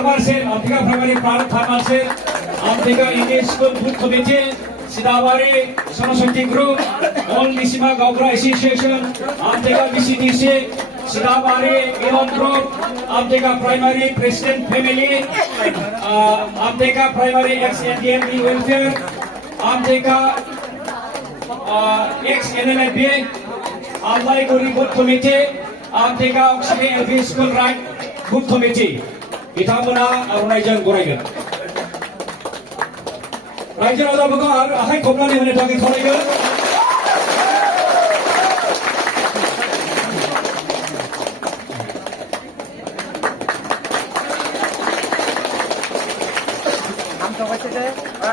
Farmer Cell, Amtega Primary Farmer Cell, Amtega English School Food Committee, Sidawari Sonosati Group, All Misima Gaukra Association, Amtega BCDC, Sidawari Elon Group, Amtega Primary President Family, Amtega Primary ex-NDMD Welfare, Amtega ex-NLFB, Almai Guri Food Committee, Amtega Oxley LP School Right Food Committee. बिथांमोना आर'नाइजों गरायगोन रायजो राजाफोरखौ आखाइ खबनानै होनो थाखाय खावलायगोन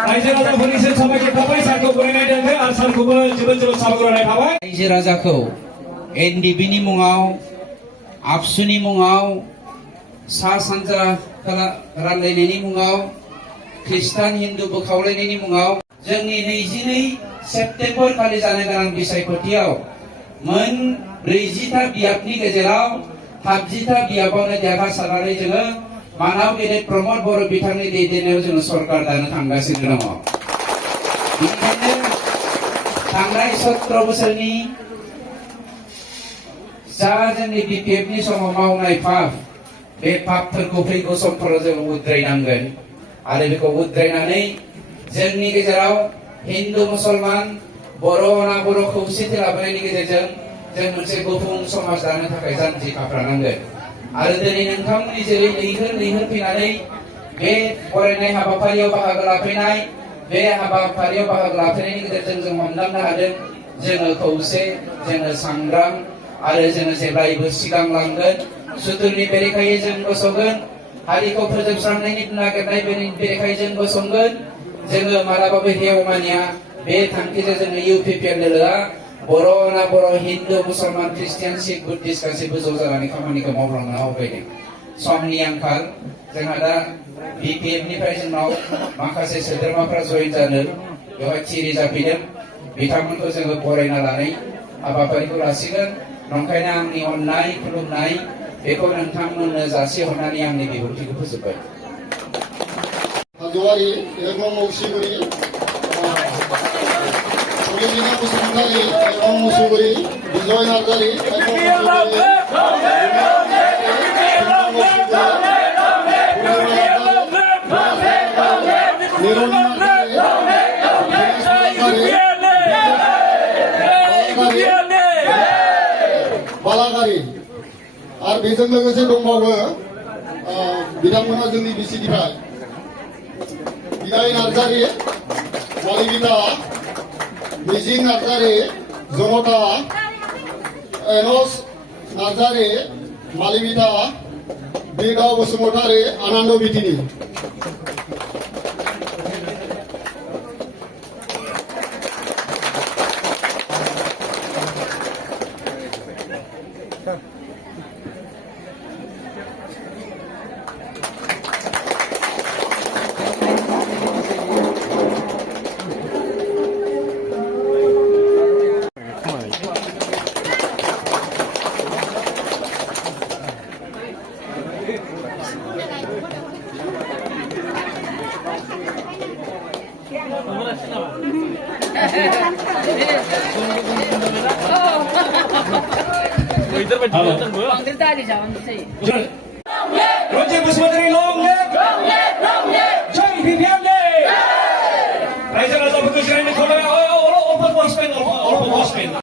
रायजो राजाफोरनिसिम साबायखर थाबाय सारखौ बरायनाय जादों आरो सारखौबो जोबोद जोबोद साबायखर होनाय थाबाय रायजो राजाखौ एनडिबिनि मुङाव आबसुनि मुङाव सा सानजा रानलायनायनि मुङाव ख्रिस्टान हिन्दु बोखावलायनायनि मुङाव जोंनि 22 सेप्तेम्बर खालि जानो गोनां बिसायख'थियाव मोन 40टा बियाबनि गेजेराव 30टा बियाबावनो देरहासारनानै जोङो मानाव गेदेर प्रमद बर' बिथांनि दैदेननायाव जोङो सरकार दानो थांगासिनो दङ बेनिखायनो थांनाय 17 बोसोरनि जा जोंनि बिपिएफनि समाव मावनाय पाप बे पापफोरखौ फैगौ समफोराव जों उद्रायनांगोन आरो बेखौ उद्रायनानै जोंनि गेजेराव हिन्दु मुसलमान बर' ना बर' खौसेथि लाबोनायनि गेजेरजों जों मोनसे गुफुं समाज दानो थाखाय जानजि खाफ्रानांगोन आरो दिनै नोंथांमोननि जेरै लैहोर फैनानै बे फरायनाय हाबाफारियाव बाहागो लाफैनाय बे हाबाफारियाव बाहागो लाफैनायनि गेजेरजों जों हमदांनो हादों जोङो खौसे जोङो सांग्रां आरो जोङो जेब्लायबो सिगांलांगोन सुथुरनि बेरेखायै जों गसंगोन हारिखौ फोजोबस्रांनायनि नागिरनाय बेरेखायै जों गसंगोन जोङो मालाबाबो हेव मानिया बे थांखिजों जोङो इउपिपिएलआ बर' ना बर' हिन्दु मुसलमान ख्रिस्टियान सिख बुद्धिस्ट गासैबो ज' जानानै खामानिखौ मावलांनो आवगायदों समनि आंखाल जोंहा दा बिपिएफनिफ्राय जोंनाव माखासे सोद्रोमाफ्रा जयेन जानो बेवहाय थियारि जाफैदों बिथांमोनखौ जोङो बरायना लानाय हाबाफारिखौ लासिगोन नंखायनो आंनि अननाय खुलुमनाय बेखौ नोंथांमोननो जासिहरनानै आंनि बिबुंथिखौ फोजोबबाय हाजवारि एरमं मौसिगुरि सलिना बसुमतारी एरमं मौसिगुरि बिजय नार्जारी बालागारि आरो बेजों लोगोसे दंबावो बिथांमोना जोंनि बिसिनिफ्राय बिदाय नार्जारी मालिबिता मिजिं नार्जारी जनता एनस नार्जारी मालिबिता बिगाव बसुमतारी आनन्द बिटिनि Roger Basumatari, long live! Joy BPM Day! Raja Raja Bagus Rani Korea, all of us spend.